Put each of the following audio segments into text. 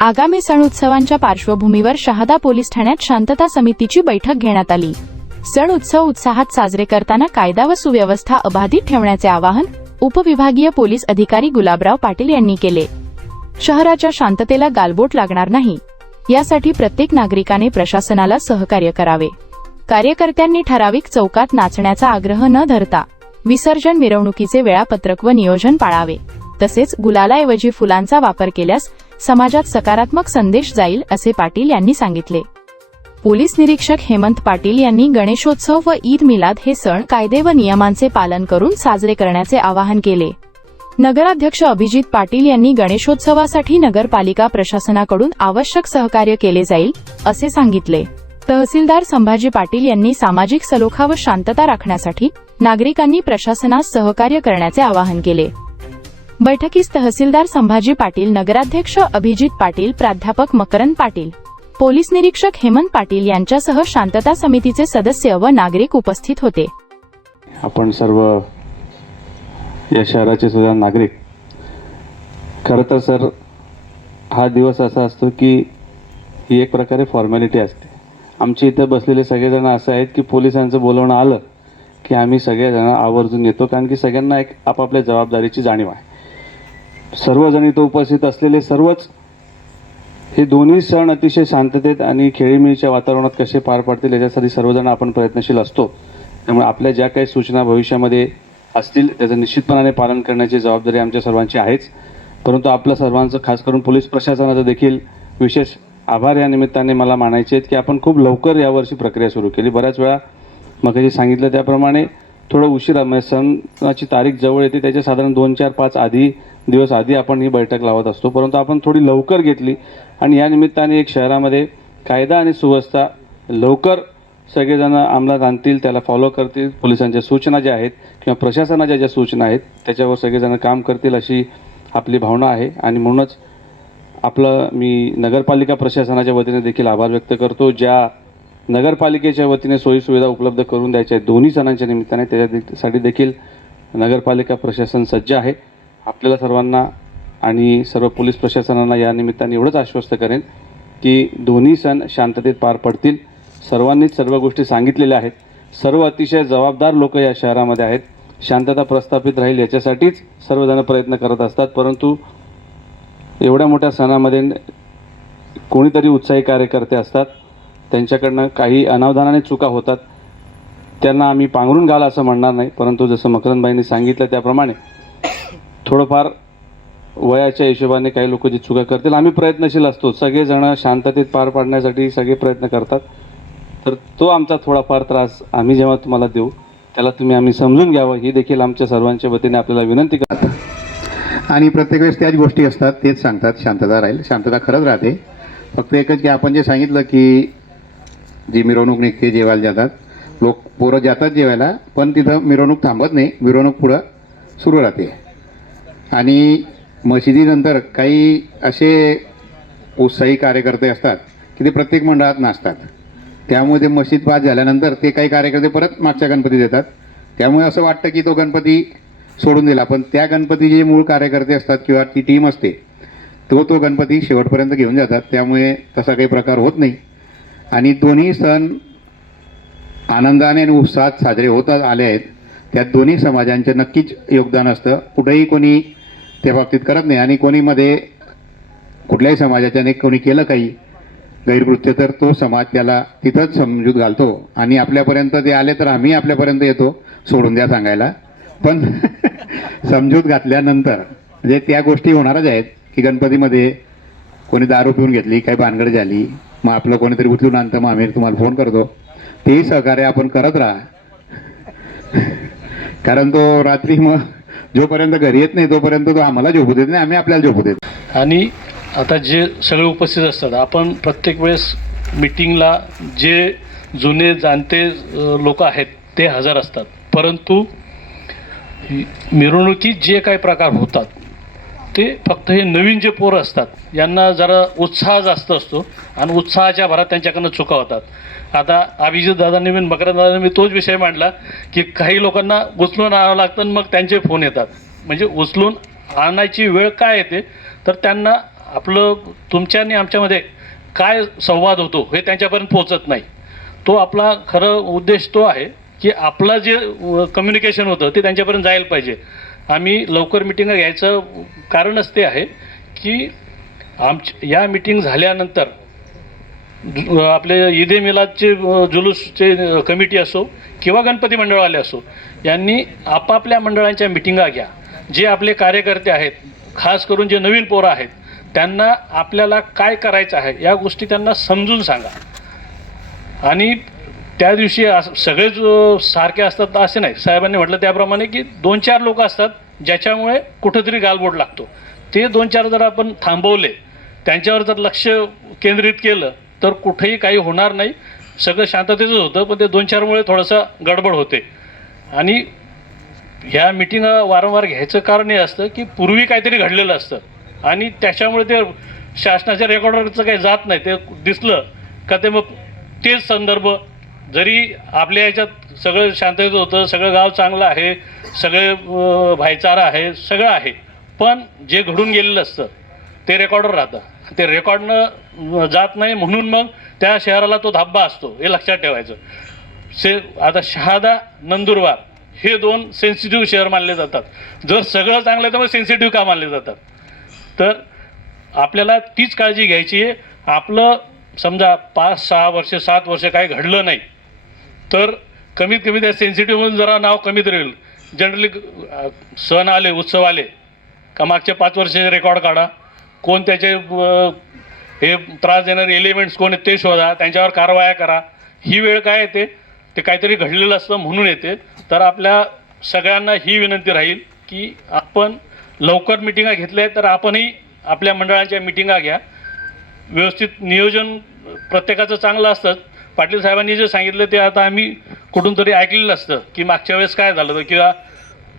आगामी सण उत्सवांच्या पार्श्वभूमीवर शहादा पोलीस ठाण्यात शांतता समितीची बैठक घेण्यात आली। सण उत्सव उत्साहात साजरे करताना कायदा व सुव्यवस्था अबाधित ठेवण्याचे आवाहन उपविभागीय पोलीस अधिकारी गुलाबराव पाटील यांनी केले। शहराच्या शांततेला गालबोट लागणार नाही यासाठी प्रत्येक नागरिकाने प्रशासनाला सहकार्य करावे। कार्यकर्त्यांनी ठराविक चौकात नाचण्याचा आग्रह न धरता विसर्जन मिरवणुकीचे वेळापत्रक व नियोजन पाळावे। तसेच गुलालाऐवजी फुलांचा वापर केल्यास समाजात सकारात्मक संदेश जाईल असे पाटील यांनी सांगितले। पोलीस निरीक्षक हेमंत पाटील यांनी गणेशोत्सव व ईद मिलाद हे सण कायदे व नियमांचे पालन करून साजरे करण्याचे आवाहन केले। नगराध्यक्ष अभिजित पाटील यांनी गणेशोत्सवासाठी नगरपालिका प्रशासनाकडून आवश्यक सहकार्य केले जाईल असे सांगितले। तहसीलदार संभाजी पाटील यांनी सामाजिक सलोखा व शांतता राखण्यासाठी नागरिकांनी प्रशासनास सहकार्य करण्याचे आवाहन केले। बैठकीस तहसीलदार संभाजी पाटील, नगराध्यक्ष अभिजित पाटील, प्राध्यापक मकरंद पाटील, पोलीस निरीक्षक हेमंत पाटील यांच्यासह शांतता समितीचे सदस्य व नागरिक उपस्थित होते। आपण सर्व या शहराचे सुद्धा नागरिक, खरं तर सर हा दिवस असा असतो की ही एक प्रकारे फॉर्मॅलिटी असते। आमच्या इथं बसलेले सगळेजण असं आहेत की पोलिसांचं बोलवणं आलं की आम्ही सगळेजण आवर्जून येतो, कारण की सगळ्यांना एक आपापल्या जबाबदारीची जाणीव आहे। सर्वजण इथं उपस्थित असलेले सर्वच हे दोन्ही सण अतिशय शांततेत आणि खेळीमेळीच्या वातावरणात कसे पार पडतील याच्यासाठी सर्वजण आपण प्रयत्नशील असतो। त्यामुळे आपल्या ज्या काही सूचना भविष्यामध्ये असतील त्याचं निश्चितपणाने पालन करण्याची जबाबदारी आमच्या सर्वांची आहेच। परंतु आपल्या सर्वांचं, खास करून पोलीस प्रशासनाचं देखील विशेष आभार या निमित्ताने मला मानायचे आहेत की आपण खूप लवकर यावर्षी प्रक्रिया सुरू केली। बऱ्याच वेळा मग जे सांगितलं त्याप्रमाणे थोडं उशिरा, म्हणजे सणाची तारीख जवळ येते त्याच्या साधारण 2, 4, 5 दिवस आधी आपण ही बैठक लावत असतो, परंतु आपण थोडी लवकर घेतली आणि या निमित्ताने एक शहरामध्ये कायदा आणि सुव्यवस्था लवकर सगळेजण अंमलात आणतील, त्याला फॉलो करतील, पोलिसांच्या सूचना ज्या आहेत किंवा प्रशासनाच्या ज्या सूचना आहेत त्याच्यावर सगळेजण काम करतील अशी आपली भावना आहे। आणि म्हणूनच मी नगरपालिका प्रशासनाच्या वतीने देखील आभार व्यक्त करतो। ज्या नगरपालिकेच्या वतीने सोयीसुविधा उपलब्ध करून द्यायच्या आहेत दोन्ही सणांच्या निमित्ताने, त्याच्यासाठी देखील नगरपालिका प्रशासन सज्ज आहे। आपल्याला सर्वांना आणि सर्व पोलीस प्रशासनाला या निमित्ताने एवढंच आश्वस्त करेन की दोन्ही सण शांततेत पार पडतील। सर्वांनीच सर्व गोष्टी सांगितलेल्या आहेत। सर्व अतिशय जबाबदार लोक या शहरामध्ये आहेत। शांतता प्रस्थापित राहील याच्यासाठीच सर्वजण प्रयत्न करत असतात, परंतु एवढ्या मोठ्या सणामध्ये कोणीतरी उत्साही कार्यकर्ते असतात, त्यांच्याकडनं काही अनावधानाने चुका होतात। त्यांना आम्ही पांघरून घाल असं म्हणणार नाही, परंतु जसं मकरंदबाईंनी सांगितलं त्याप्रमाणे थोडंफार वयाच्या हिशोबाने काही लोक जी चुका करतील, आम्ही प्रयत्नशील असतो। सगळेजण शांततेत पार पाडण्यासाठी सगळे प्रयत्न करतात, तर तो आमचा थोडाफार त्रास आम्ही जेव्हा तुम्हाला देऊ त्याला आम्ही समजून घ्यावं ही देखील आमच्या सर्वांच्या वतीने आपल्याला विनंती करतो। आणि प्रत्येक वेळेस त्याच गोष्टी असतात, तेच सांगतात शांतता राहील, शांतता खरंच राहते। फक्त एकच की आपण जे सांगितलं की जी मिरवणूक निघते, जेवायला जातात लोक, पोरं जातात जेवायला, पण तिथं मिरवणूक थांबत नाही, मिरवणूक पुढं सुरू राहते। आणि मशिदीनंतर काही असे उत्साही कार्यकर्ते असतात की ते प्रत्येक मंडळात नाचतात, त्यामुळे ते मशीद पास झाल्यानंतर ते काही कार्यकर्ते परत मागच्या गणपतीत येतात, त्यामुळे असं वाटतं की तो गणपती सोडून दिला, पण त्या गणपतीचे मूळ कार्यकर्ते असतात किंवा ती टीम असते तो गणपती शेवटपर्यंत घेऊन जातात, त्यामुळे तसा काही प्रकार होत नाही। आणि दोन्ही सण आनंदाने आणि उत्साहात साजरे होत आले आहेत, त्यात दोन्ही समाजांचे नक्कीच योगदान असतं। कुठेही कोणी त्या बाबतीत करत नाही आणि कोणी मध्ये कुठल्याही समाजाच्याने कोणी केलं काही गैरकृत्य तर तो समाज त्याला तिथंच समजूत घालतो आणि आपल्यापर्यंत ते आले तर आम्ही आपल्यापर्यंत येतो सोडून द्या सांगायला, पण समजूत घातल्यानंतर म्हणजे त्या गोष्टी होणारच आहेत की गणपतीमध्ये कोणी दारू पिऊन घेतली, काही भानगड झाली, मग आपलं कोणीतरी उचलून आणतं, मग आम्ही तुम्हाला फोन करतो, तेही सहकार्य आपण करत राहा। कारण तो रात्री मग जोपर्यंत घरी येत नाही तोपर्यंत तो आम्हाला झोपू देत नाही, आम्ही आपल्याला झोपू देत। आणि आता जे सगळे उपस्थित असतात, आपण प्रत्येक वेळेस मीटिंगला जे जुने जाणते लोक आहेत ते हजर असतात, परंतु मिरवणुकीत जे काही प्रकार होतात ते फक्त हे नवीन जे पोरं असतात यांना जरा उत्साह जास्त असतो आणि उत्साहाच्या भरात त्यांच्याकडनं चुका होतात। आता अभिजित दादांनी मी, मकरंद दादांनी मी तोच विषय मांडला की काही लोकांना उचलून आणावं लागतं, मग त्यांचे फोन येतात, म्हणजे उचलून आणायची वेळ काय येते तर त्यांना आपलं तुमच्या आणि आमच्यामध्ये काय संवाद होतो हे त्यांच्यापर्यंत पोहोचत नाही. तो आपला खरं उद्देश तो आहे की आपलं जे कम्युनिकेशन होतं ते त्यांच्यापर्यंत जायला पाहिजे. आम्ही लवकर मिटिंग घ्यायचं कारणच ते आहे की या मिटिंग झाल्यानंतर आपले ईद ए मिलादचे जुलूसचे कमिटी असो किंवा गणपती मंडळवाले असो यांनी आपापल्या मंडळांच्या मिटिंगा घ्या. जे आपले कार्यकर्ते आहेत, खास करून जे नवीन पोरं आहेत, त्यांना आपल्याला काय करायचं आहे या गोष्टी त्यांना समजून सांगा. आणि त्या दिवशी सगळेच सारखे असतात असे नाही. साहेबांनी म्हटलं त्याप्रमाणे की 2-4 लोक असतात ज्याच्यामुळे कुठंतरी गालबोट लागतो. ते 2-4 जर आपण थांबवले, त्यांच्यावर जर लक्ष केंद्रित केलं तर कुठेही काही होणार नाही, सगळं शांततेचंच होतं. पण ते 2-4मुळे थोडंसं गडबड होते. आणि ह्या मिटिंगा वारंवार घ्यायचं कारण हे असतं की पूर्वी काहीतरी घडलेलं असतं आणि त्याच्यामुळे ते शासनाच्या रेकॉर्डरचं काही जात नाही. ते दिसलं का ते मग तेच संदर्भ, जरी आपल्या याच्यात सगळं शांततेचं होतं, सगळं गाव चांगलं आहे, सगळे भाईचारा आहे, सगळं आहे, पण जे घडून गेलेलं असतं ते रेकॉर्डर राहतं. ते रेकॉर्डनं जात नाही म्हणून मग त्या शहराला तो धाब्बा असतो, हे लक्षात ठेवायचं. आता शहादा, नंदुरबार हे 2 सेन्सिटिव्ह शहर मानले जातात. जर सगळं चांगलं आहे तर मग सेन्सिटिव्ह का मानले जातात? तर आपल्याला तीच काळजी घ्यायची आहे. आपलं समजा 5-6 वर्ष 7 वर्ष काही घडलं नाही तर कमीत कमी त्या सेन्सिटिव्हमधून जरा नाव कमीत राहील. जनरली सण आले, उत्सव आले का मागच्या 5 वर्षाचे रेकॉर्ड काढा, कोण त्याचे हे त्रास देणारे एलिमेंट्स कोण आहेत ते शोधा, त्यांच्यावर कारवाया करा. ही वेळ काय येते, ते काहीतरी घडलेलं असतं म्हणून येते. तर आपल्या सगळ्यांना ही विनंती राहील की आपण लवकर मिटिंगा घेतल्या तर आपणही आपल्या मंडळांच्या मिटिंगा घ्या. व्यवस्थित नियोजन प्रत्येकाचं चांगलं असतं. पाटील साहेबांनी जे सांगितलं ते आता आम्ही कुठून तरी ऐकलेलं असतं की मागच्या वेळेस काय झालं होतं किंवा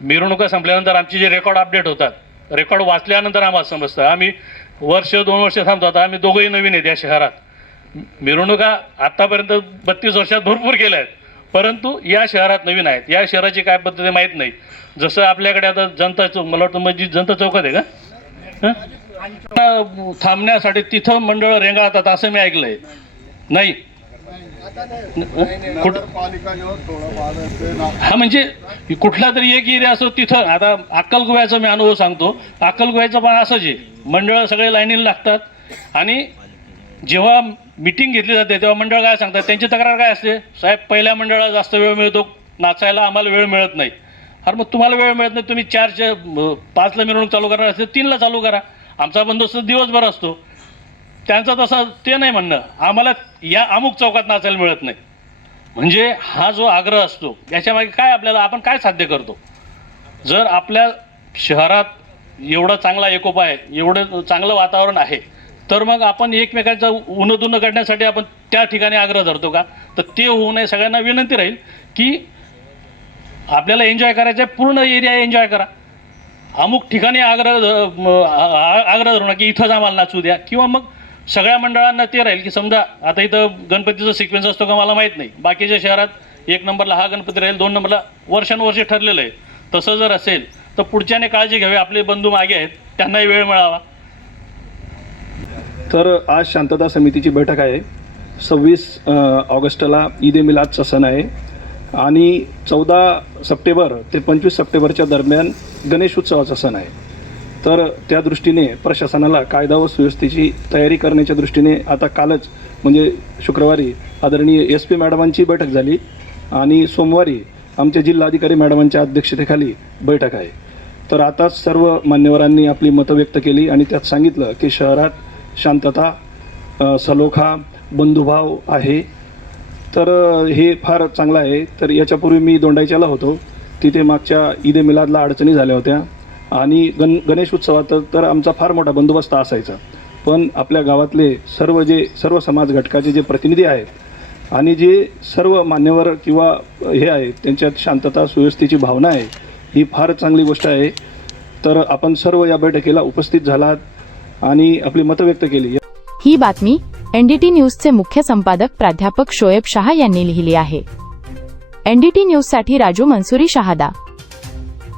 मिरवणुका संपल्यानंतर आमचे जे रेकॉर्ड अपडेट होतात, रेकॉर्ड वाचल्यानंतर आम्हाला समजतं. आम्ही 1-2 वर्ष थांबतो. आता आम्ही दोघंही नवीन आहेत या शहरात. मिरवणुका आत्तापर्यंत 32 वर्षात भरपूर केल्या आहेत, परंतु या शहरात नवीन आहेत. या शहराची काय पद्धत आहे माहीत नाही. जसं आपल्याकडे आता जनता चौक, मला वाटतं मस्जिद जनता चौकात आहे का, थांबण्यासाठी तिथं मंडळ रेंगाळतात असं मी ऐकलंय. नाही हा म्हणजे कुठला तरी एक एरिया असो तिथं. आता अक्कलकुव्याचा मी अनुभव सांगतो. अक्कलकुव्याचं पण असंच आहे, मंडळ सगळे लाईनीला लागतात आणि जेव्हा मिटिंग घेतली जाते तेव्हा मंडळ काय सांगतात, त्यांची तक्रार काय असते, साहेब पहिल्या मंडळाला जास्त वेळ मिळतो नाचायला, आम्हाला वेळ मिळत नाही. अरे मग तुम्हाला वेळ मिळत नाही, तुम्ही 4-5ला मिरवणूक चालू करणार असेल 3ला चालू करा. आमचा बंदोबस्त दिवसभर असतो. त्यांचं तसं ते नाही म्हणणं, आम्हाला या अमुक चौकात नाचायला मिळत नाही. म्हणजे हा जो आग्रह असतो याच्यामागे काय आपल्याला आपण काय साध्य करतो. जर आपल्या शहरात एवढा चांगला एकोपा आहे, एवढं चांगलं वातावरण आहे, तर मग आपण एकमेकांचा उन्नत करण्यासाठी आपण त्या ठिकाणी आग्रह धरतो का? तर ते होऊ नये. सगळ्यांना विनंती राहील की आपल्याला एन्जॉय करायचं आहे, पूर्ण एरिया एन्जॉय करा. अमुक ठिकाणी आग्रह धरू नका की इथंच आम्हाला नाचू द्या. किंवा मग सगळ्या मंडळांना ते राहील की समजा आता इथं गणपतीचा सिक्वेन्स असतो का मला माहीत नाही, बाकीच्या शहरात 1 नंबरला हा गणपती राहील, 2 नंबरला वर्षानुवर्षे ठरलेलं आहे. तसं जर असेल तर पुढच्याने काळजी घ्यावी. आपले बंधू मागे आहेत, त्यांनाही वेळ मिळावा. तर आज शांतता समितीची बैठक आहे. 26 ऑगस्टला ईद ए मिलादचा सण आहे आणि 14 सप्टेंबर ते 25 सप्टेंबरच्या दरम्यान गणेश उत्सवाचा सण आहे. तर त्या दृष्टीने प्रशासनाला कायदा व सुव्यवस्थेची तयारी करण्याच्या दृष्टीने आता कालच म्हणजे शुक्रवारी आदरणीय SP मॅडमांची बैठक झाली आणि सोमवारी आमच्या जिल्हाधिकारी मॅडमांच्या अध्यक्षतेखाली बैठक आहे. तर आता सर्व मान्यवरांनी आपली मतं व्यक्त केली आणि त्यात सांगितलं की शहरात शांतता, सलोखा, बंधुभाव आहे. तर हे फार चांगलं आहे. तर याच्यापूर्वी मी दोंडाईच्याला होतो, तिथे मागच्या ईद ए मिलादला अडचणी झाल्या होत्या आणि गणेश उत्सवात तर आमचा फार मोठा बंदोबस्त असायचा. पण आपल्या गावातले सर्व समाज घटकाचे जे प्रतिनिधी आहेत आणि जे सर्व मान्यवर किंवा हे आहेत त्यांच्यात शांतता सुव्यवस्थेची भावना आहे, ही फार चांगली गोष्ट आहे. तर आपण सर्व या बैठकीला उपस्थित झालात आणि आपली मतं व्यक्त केली. ही बातमी NDT न्यूजचे मुख्य संपादक प्राध्यापक शोएब शाह यांनी लिहिली आहे. NDT न्यूजसाठी राजू मनसुरी, शहादा.